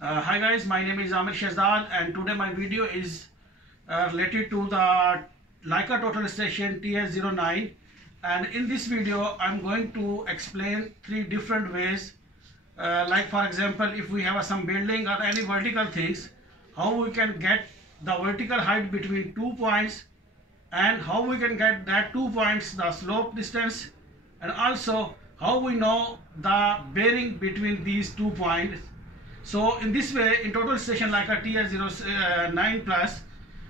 Hi guys, my name is Amir Shahzad and today my video is related to the Leica total station TS09, and in this video I'm going to explain three different ways, like for example if we have some building or any vertical things, how we can get the vertical height between 2 points and how we can get that 2 points the slope distance, and also how we know the bearing between these 2 points. So in this way, in total station like a TS09 plus,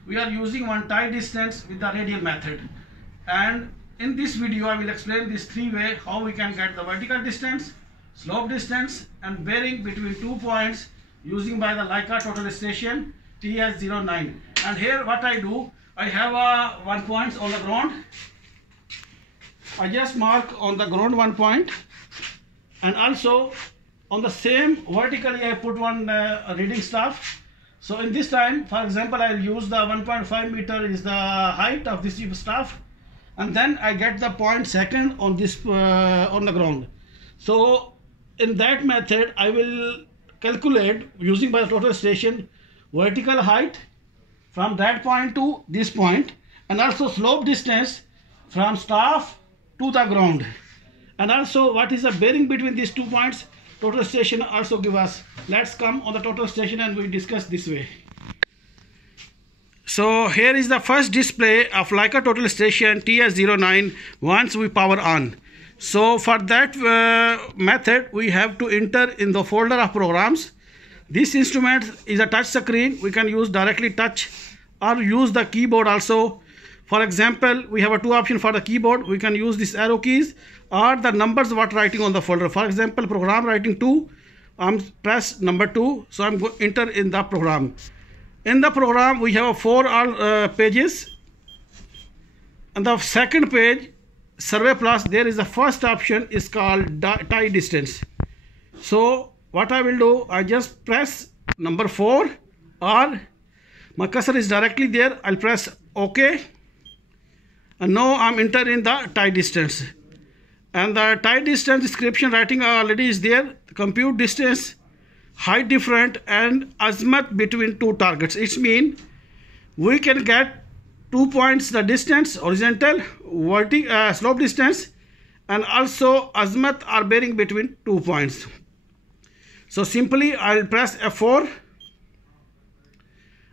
we are using one tie distance with the radial method. And in this video, I will explain this three way how we can get the vertical distance, slope distance, and bearing between 2 points using by the Leica total station TS09. And here what I do, I have 1 point on the ground. I just mark on the ground 1 point, and also on the same vertically I put one reading staff. So in this time, for example, I will use the 1.5 meter is the height of this staff, and then I get the point second on this on the ground. So in that method I will calculate using by the total station vertical height from that point to this point, and also slope distance from staff to the ground, and also what is the bearing between these 2 points. Total station also give us. Let's come on the total station and we discuss this way. So here is the first display of Leica total station TS09 once we power on. So for that method we have to enter in the folder of programs. This instrument is a touch screen. We can use directly touch or use the keyboard also. For example, we have two options for the keyboard. We can use these arrow keys or the numbers what writing on the folder. For example, program writing 2, I'm press number 2, so I'm going to enter in the program. In the program we have 4 pages, and the second page survey plus there is the first option is called tie distance. So what I will do, I just press number 4, or my cursor is directly there, I'll press OK, and now I'm entering the tie distance. And the tie distance description writing already is there. Compute distance, height different, and azimuth between two targets. It means we can get 2 points the distance, horizontal, vertical, slope distance, and also azimuth or bearing between 2 points. So simply I'll press F4,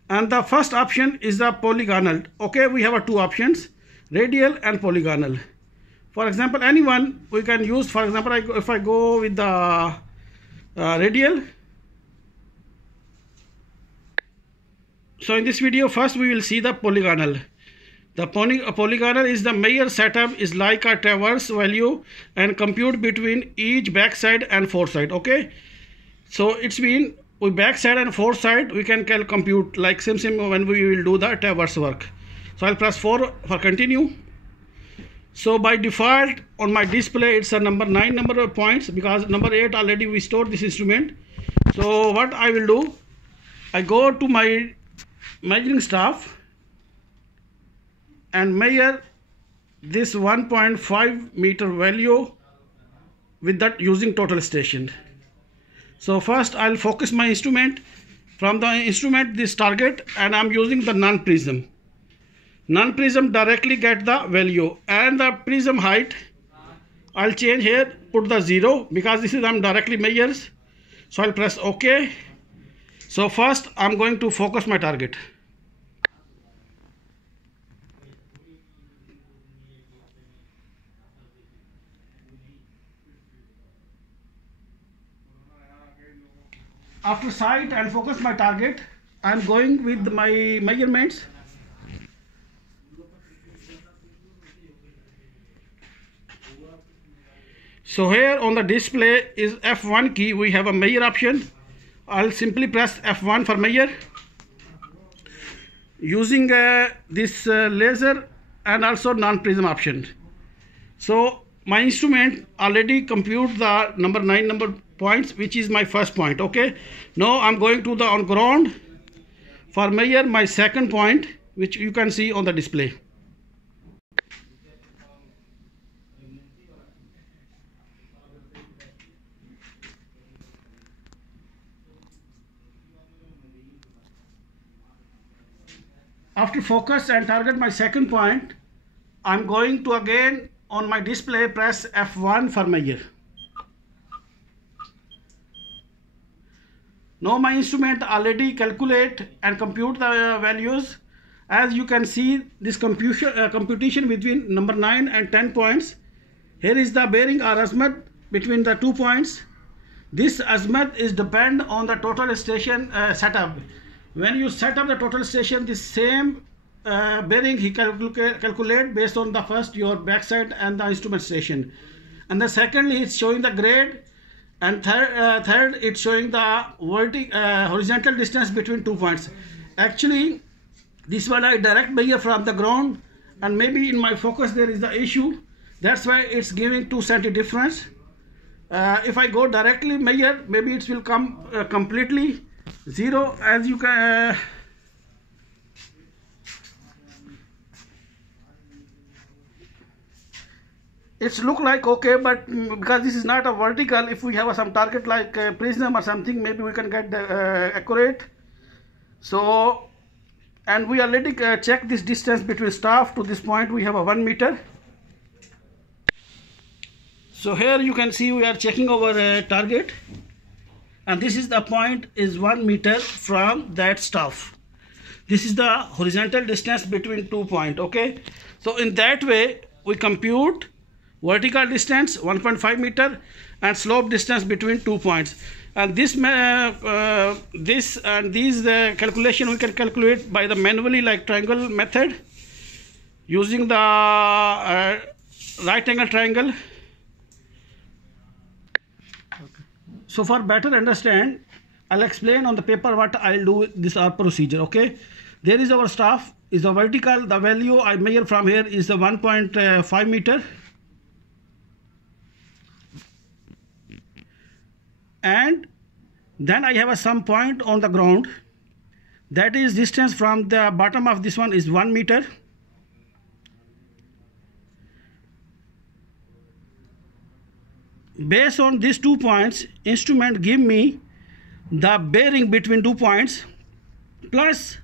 and the first option is the polygonal. Okay, we have two options, radial and polygonal. For example, anyone we can use. For example, if I go with the radial. So in this video, first we will see the polygonal. The polygonal is the measure setup is like a traverse value and compute between each backside and foreside. Okay, so it's mean with backside and foreside we can compute like same when we will do the traverse work. So I'll press 4 for continue. So by default on my display it's a number 9 number of points, because number 8 already we stored this instrument. So what I will do, I go to my measuring staff and measure this 1.5 meter value with that using total station. So first I'll focus my instrument from the instrument this target, and I'm using the non-prism. Non-prism directly get the value, and the prism height I'll change here, put the 0 because this is I'm directly measures. So I'll press OK. So first I'm going to focus my target. After sight and focus my target, I'm going with my measurements. So here on the display is F1 key, we have a measure option. I'll simply press F1 for measure using this laser and also non-prism option. So my instrument already compute the number 9 number points, which is my first point. Okay, now I'm going to the on ground for measure my second point, which you can see on the display. After focus and target my second point, I'm going to again on my display press F1 for measure. Now my instrument already calculate and compute the values. As you can see, this computation between number 9 and 10 points. Here is the bearing or azimuth between the 2 points. This azimuth is depend on the total station setup. When you set up the total station, the same bearing he calculate based on the first your backside and the instrument station, and the secondly it's showing the grade, and third it's showing the horizontal distance between 2 points. Actually, this one I direct measure from the ground, and maybe in my focus there is the issue. That's why it's giving 2 cm difference. If I go directly measure, maybe it will come completely 0. As you can it's look like okay, but because this is not a vertical, if we have some target like a prism or something, maybe we can get accurate. So, and we already check this distance between staff to this point. We have a 1 meter. So here you can see we are checking our target, and this is the point is 1 meter from that staff. This is the horizontal distance between 2 points. Okay, so in that way we compute vertical distance 1.5 meter and slope distance between 2 points. And this calculation we can calculate by the manually, like triangle method, using the right angle triangle. So for better understand, I'll explain on the paper what I'll do this our procedure. Okay, there is our staff is the vertical. The value I measure from here is the 1.5 meter. And then I have some point on the ground, that is distance from the bottom of this one is 1 meter. Based on these 2 points, instrument give me the bearing between 2 points plus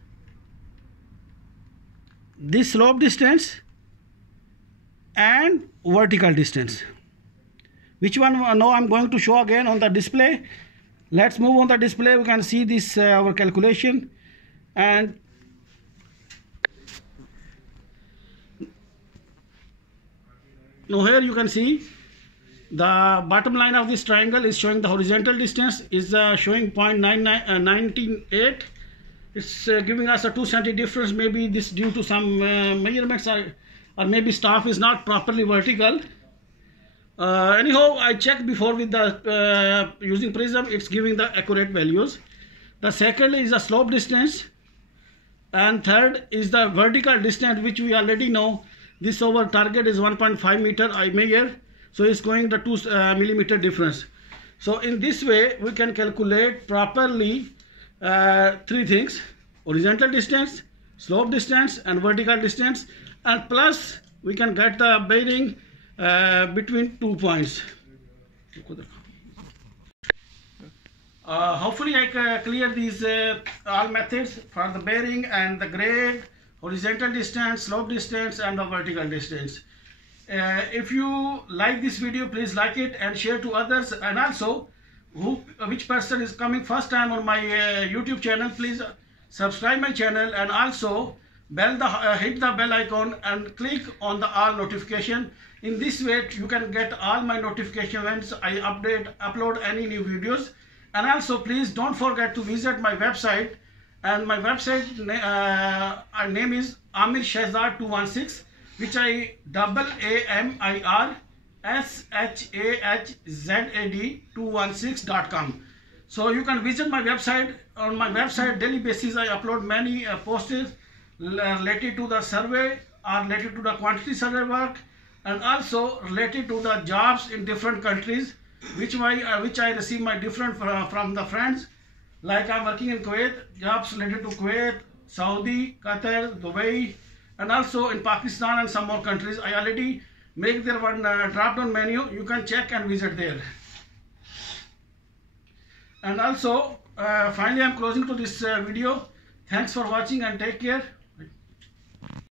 this slope distance and vertical distance. Which one now I'm going to show again on the display. Let's move on the display. We can see this our calculation, and now here you can see the bottom line of this triangle is showing the horizontal distance is showing 0.998. It's giving us a 2 cm difference. Maybe this due to some measurements, or maybe staff is not properly vertical. Anyhow, I checked before with the using prism, it's giving the accurate values. The second is the slope distance, and third is the vertical distance, which we already know. This our target is 1.5 meter I measure, so it's going the 2 millimeter difference. So in this way we can calculate properly 3 things: horizontal distance, slope distance and vertical distance, and plus we can get the bearing between 2 points. Hopefully I clear these all methods for the bearing and the grade, horizontal distance, slope distance and the vertical distance. If you like this video, please like it and share to others, and also which person is coming first time on my YouTube channel, please subscribe my channel, and also hit the bell icon and click on the all notification. In this way you can get all my notification once I upload any new videos. And also please don't forget to visit my website, and my website name is Amir Shehzad 216, which I AmirShehzad216.com. So you can visit my website. On my website daily basis I upload many posts related to the survey or related to the quantity survey work, and also related to the jobs in different countries, which I receive my different from the friends. Like I'm working in Kuwait, jobs related to Kuwait, Saudi, Qatar, Dubai, and also in Pakistan and some more countries. I already make their one drop down menu. You can check and visit there. And also finally I'm closing to this video. Thanks for watching and take care.